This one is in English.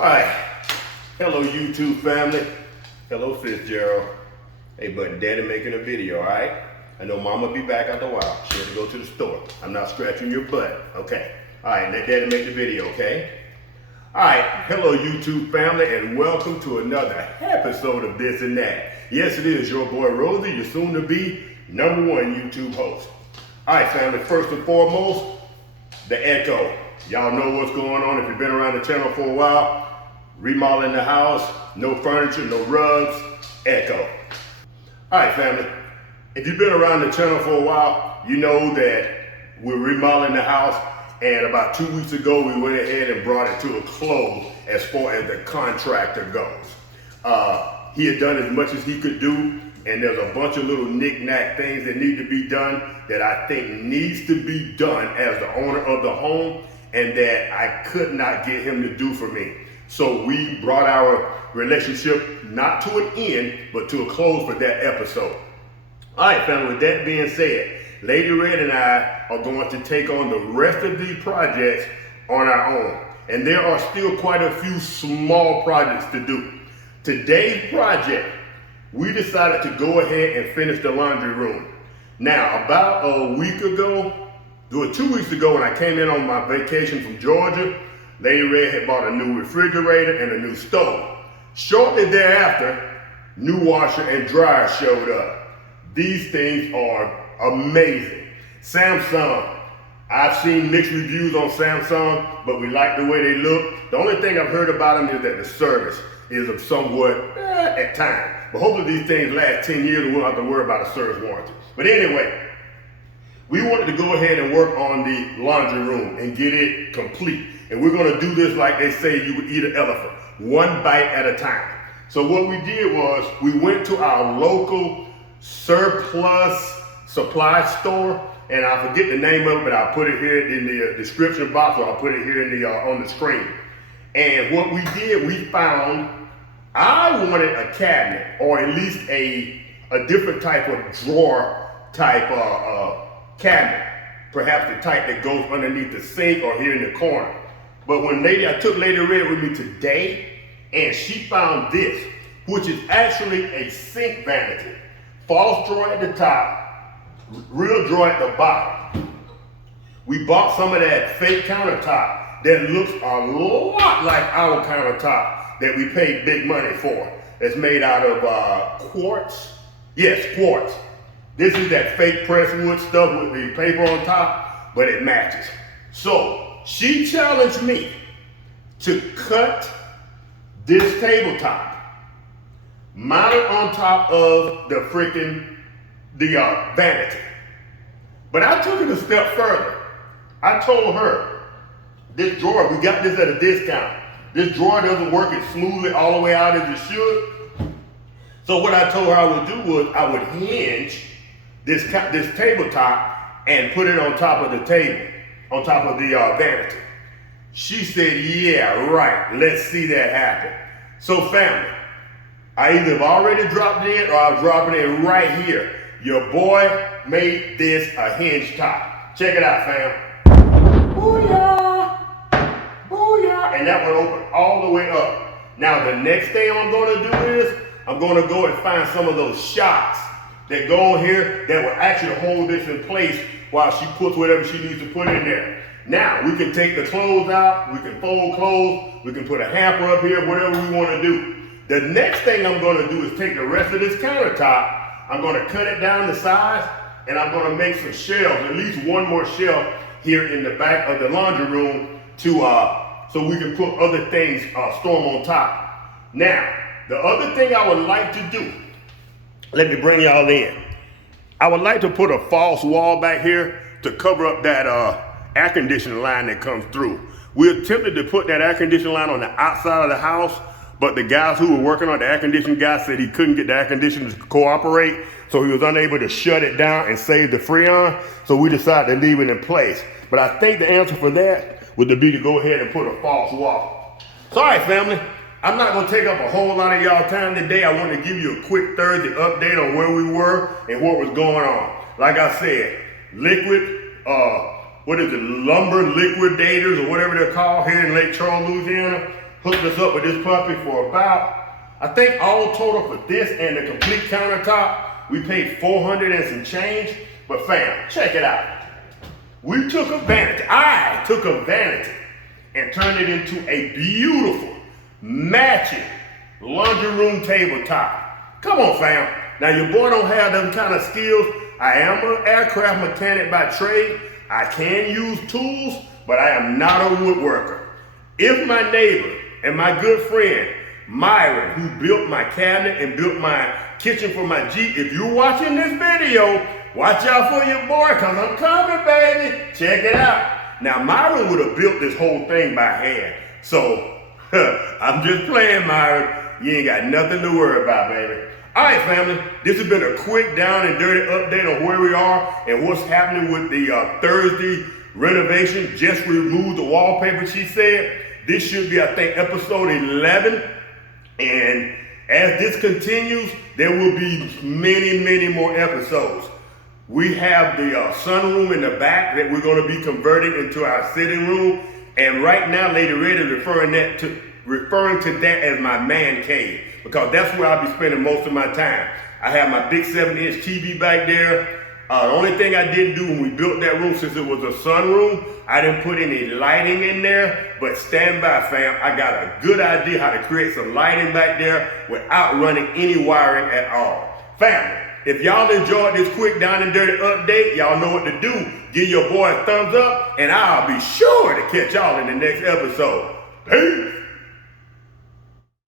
All right, hello YouTube family. Hello Fitzgerald. Hey, but Daddy making a video, all right? I know Mama be back after a while. She had to go to the store. I'm not scratching your butt, okay? All right, let Daddy make the video, okay? All right, hello YouTube family, and welcome to another episode of This and That. Yes, it is your boy Rosie, your soon-to-be #1 YouTube host. All right, family, first and foremost, the echo. Y'all know what's going on if you've been around the channel for a while. Remodeling the house, no furniture, no rugs, echo. All right, family, if you've been around the channel for a while, you know that we're remodeling the house, and about 2 weeks ago, we went ahead and brought it to a close as far as the contractor goes. He had done as much as he could do, and there's a bunch of little knick-knack things that need to be done that I think needs to be done as the owner of the home, and that I could not get him to do for me. So we brought our relationship not to an end, but to a close for that episode. All right, family, with that being said, Lady Red and I are going to take on the rest of these projects on our own. And there are still quite a few small projects to do. Today's project, we decided to go ahead and finish the laundry room. Now, about a week ago, 2 weeks ago when I came in on my vacation from Georgia, Lady Red had bought a new refrigerator and a new stove. Shortly thereafter, new washer and dryer showed up. These things are amazing. Samsung, I've seen mixed reviews on Samsung, but we like the way they look. The only thing I've heard about them is that the service is somewhat at times. But hopefully these things last 10 years and we don't have to worry about a service warranty. But anyway, we wanted to go ahead and work on the laundry room and get it complete. And we're gonna do this like they say you would eat an elephant, one bite at a time. So what we did was we went to our local surplus supply store, and I forget the name of it, but I'll put it here in the description box, or I'll put it here in the on the screen. And what we did, we found, I wanted a cabinet, or at least a different type of drawer type cabinet, perhaps the type that goes underneath the sink or here in the corner. But when I took Lady Red with me today, and she found this, which is actually a sink vanity. False drawer at the top, real drawer at the bottom. We bought some of that fake countertop that looks a lot like our countertop that we paid big money for. It's made out of quartz. Yes, quartz. This is that fake pressed wood stuff with the paper on top, but it matches. So she challenged me to cut this tabletop, mount it on top of the vanity. But I took it a step further. I told her, this drawer, we got this at a discount. This drawer doesn't work as smoothly all the way out as it should. So what I told her I would do was I would hinge this tabletop and put it on top of the table, on top of the vanity. She said, yeah, right, let's see that happen. So family, I either have already dropped it in or I'll drop it in right here. Your boy made this a hinge top. Check it out, fam. Booyah! Booyah! And that one opened all the way up. Now the next thing I'm gonna do is, I'm gonna go and find some of those shocks that go on here that will actually hold this in place while she puts whatever she needs to put in there. Now, we can take the clothes out, we can fold clothes, we can put a hamper up here, whatever we want to do. The next thing I'm going to do is take the rest of this countertop, I'm going to cut it down to size, and I'm going to make some shelves, at least one more shelf here in the back of the laundry room so we can put other things, store them on top. Now, the other thing I would like to do, let me bring y'all in. I would like to put a false wall back here to cover up that air conditioning line that comes through. We attempted to put that air conditioning line on the outside of the house, but the guys who were working on the air conditioning guy said he couldn't get the air conditioner to cooperate, so he was unable to shut it down and save the freon, so we decided to leave it in place. But I think the answer for that would be to go ahead and put a false wall. So all right, family, I'm not gonna take up a whole lot of y'all time today. I want to give you a quick Thursday update on where we were and what was going on. Like I said, lumber liquidators or whatever they're called here in Lake Charles, Louisiana. hooked us up with this puppy for about, I think all total for this and the complete countertop, we paid 400 and some change. But fam, check it out. I took advantage and turned it into a beautiful, matching laundry room tabletop. Come on, fam. Now, your boy don't have them kind of skills. I am an aircraft mechanic by trade. I can use tools, but I am not a woodworker. If my neighbor and my good friend, Myron, who built my cabinet and built my kitchen for my Jeep, if you're watching this video, watch out for your boy, because I'm coming, baby. Check it out. Now, Myron would have built this whole thing by hand. So, I'm just playing, Myron. You ain't got nothing to worry about, baby. All right, family. This has been a quick down and dirty update on where we are and what's happening with the Thursday renovation. Just removed the wallpaper, she said. This should be, I think, episode 11. And as this continues, there will be many, many more episodes. We have the sunroom in the back that we're going to be converting into our sitting room. And right now, Lady Red is referring to that as my man cave, because that's where I'll be spending most of my time. I have my big 7-inch TV back there. The only thing I didn't do when we built that room, since it was a sunroom, I didn't put any lighting in there. But stand by, fam. I got a good idea how to create some lighting back there without running any wiring at all. Family, if y'all enjoyed this quick down and dirty update, y'all know what to do. Give your boy a thumbs up, and I'll be sure to catch y'all in the next episode. Peace.